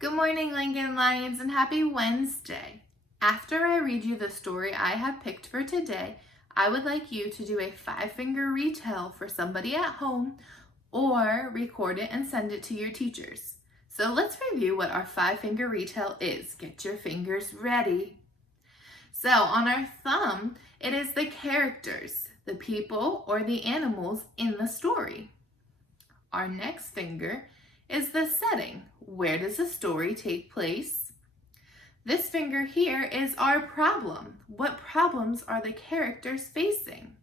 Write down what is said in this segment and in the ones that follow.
Good morning, Lincoln Lions, and happy Wednesday. After I read you the story I have picked for today, I would like you to do a 5-finger retell for somebody at home or record it and send it to your teachers. So let's review what our 5-finger retell is. Get your fingers ready. So on our thumb, it is the characters, the people or the animals in the story. Our next finger is the setting. Where does the story take place? This finger here is our problem. What problems are the characters facing?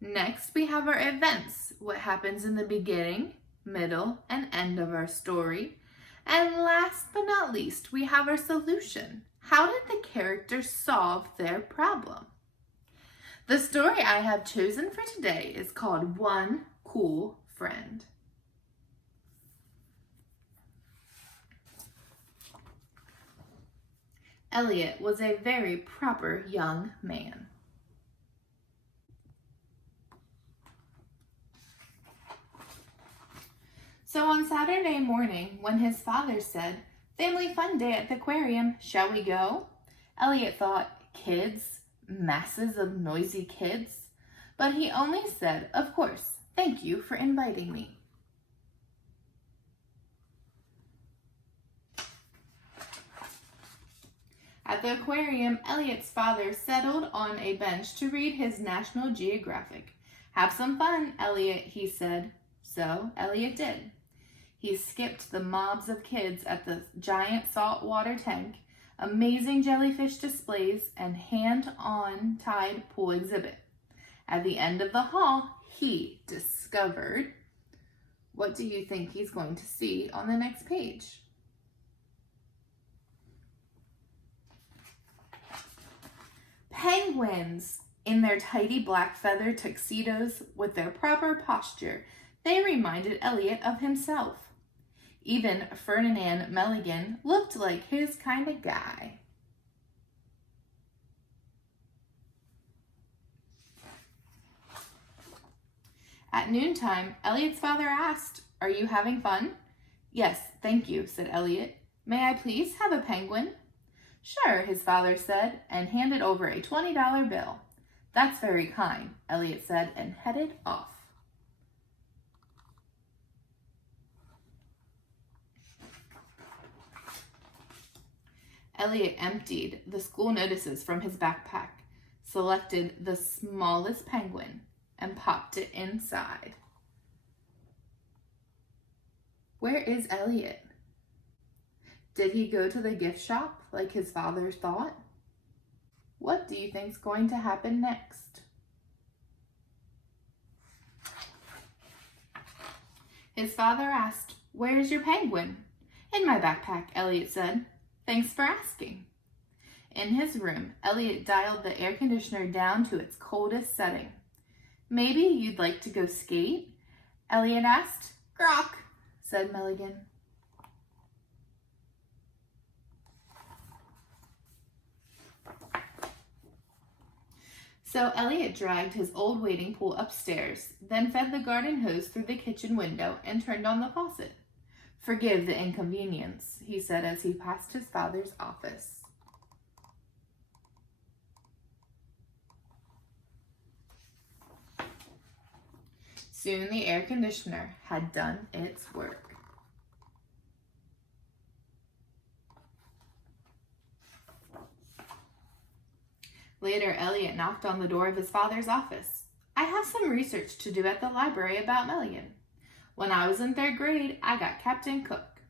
Next, we have our events. What happens in the beginning, middle, and end of our story? And last but not least, we have our solution. How did the characters solve their problem? The story I have chosen for today is called One Cool Friend. Elliot was a very proper young man. So on Saturday morning, when his father said, "Family fun day at the aquarium, shall we go?" Elliot thought, kids, masses of noisy kids. But he only said, "Of course, thank you for inviting me." At the aquarium, Elliot's father settled on a bench to read his National Geographic. "Have some fun, Elliot," he said. So Elliot did. He skipped the mobs of kids at the giant saltwater tank, amazing jellyfish displays, and hand-on tide pool exhibit. At the end of the hall, he discovered. What do you think he's going to see on the next page? Penguins! In their tidy black feather tuxedos with their proper posture, they reminded Elliot of himself. Even Ferdinand Milligan looked like his kind of guy. At noontime, Elliot's father asked, "Are you having fun?" "Yes, thank you," said Elliot. "May I please have a penguin?" "Sure," his father said, and handed over a $20 bill. "That's very kind," Elliot said, and headed off. Elliot emptied the school notices from his backpack, selected the smallest penguin, and popped it inside. Where is Elliot? Did he go to the gift shop like his father thought? What do you think's going to happen next? His father asked, "Where's your penguin?" "In my backpack," Elliot said. "Thanks for asking." In his room, Elliot dialed the air conditioner down to its coldest setting. "Maybe you'd like to go skate?" Elliot asked. "Grok," said Milligan. So Elliot dragged his old wading pool upstairs, then fed the garden hose through the kitchen window and turned on the faucet. "Forgive the inconvenience," he said as he passed his father's office. Soon the air conditioner had done its work. Later, Elliot knocked on the door of his father's office. "I have some research to do at the library about Milligan. When I was in 3rd grade, I got Captain Cook."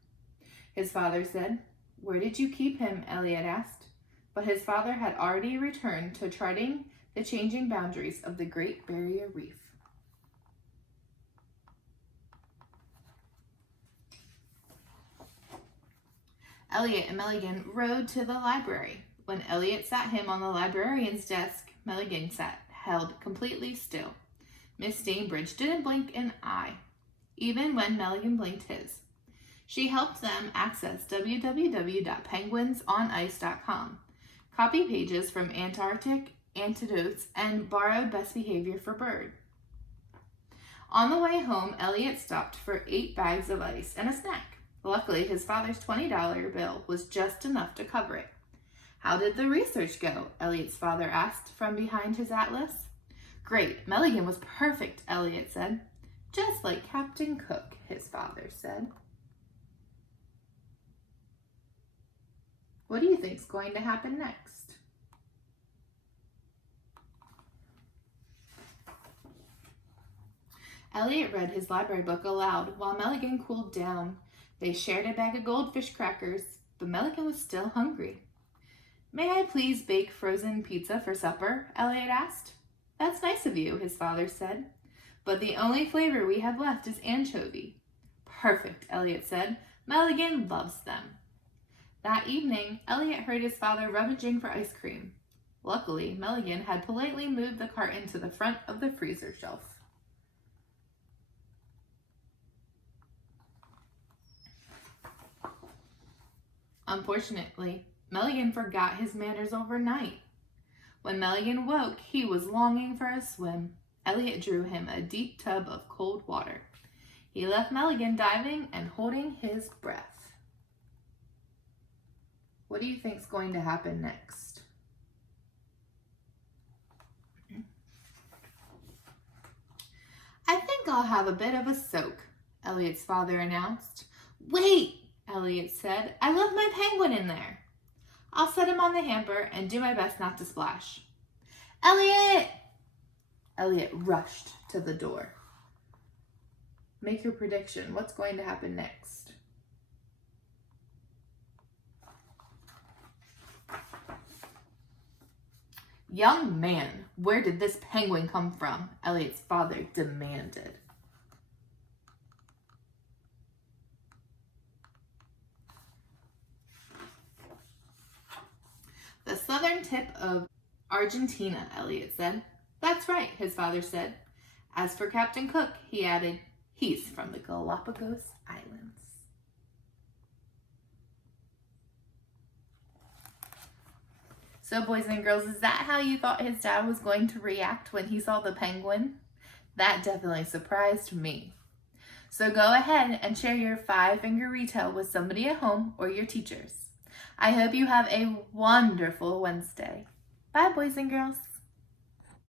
His father said. "Where did you keep him?" Elliot asked. But his father had already returned to charting the changing boundaries of the Great Barrier Reef. Elliot and Milligan rode to the library. When Elliot sat him on the librarian's desk, Milligan sat held completely still. Miss Stainbridge didn't blink an eye, even when Milligan blinked his. She helped them access www.penguinsonice.com, copy pages from Antarctic Antidotes, and borrowed Best Behavior for Bird. On the way home, Elliot stopped for 8 bags of ice and a snack. Luckily, his father's $20 bill was just enough to cover it. How did the research go? Elliot's father asked from behind his atlas. Great, Milligan was perfect, Elliot said. Just like Captain Cook, his father said. What do you think's going to happen next? Elliot read his library book aloud while Milligan cooled down. They shared a bag of goldfish crackers, but Milligan was still hungry. May I please bake frozen pizza for supper? Elliot asked. That's nice of you, his father said. But the only flavor we have left is anchovy. Perfect, Elliot said. Milligan loves them. That evening, Elliot heard his father rummaging for ice cream. Luckily, Milligan had politely moved the carton to the front of the freezer shelf. Unfortunately, Milligan forgot his manners overnight. When Milligan woke, he was longing for a swim. Elliot drew him a deep tub of cold water. He left Milligan diving and holding his breath. What do you think's going to happen next? I think I'll have a bit of a soak, Elliot's father announced. Wait, Elliot said. I left my penguin in there. I'll set him on the hamper and do my best not to splash. Elliot! Elliot rushed to the door. Make your prediction. What's going to happen next? Young man, where did this penguin come from? Elliot's father demanded. The southern tip of Argentina, Elliot said. That's right, his father said. As for Captain Cook, he added, he's from the Galapagos Islands. So boys and girls, is that how you thought his dad was going to react when he saw the penguin? That definitely surprised me. So go ahead and share your 5-finger retell with somebody at home or your teachers. I hope you have a wonderful Wednesday. Bye, boys and girls.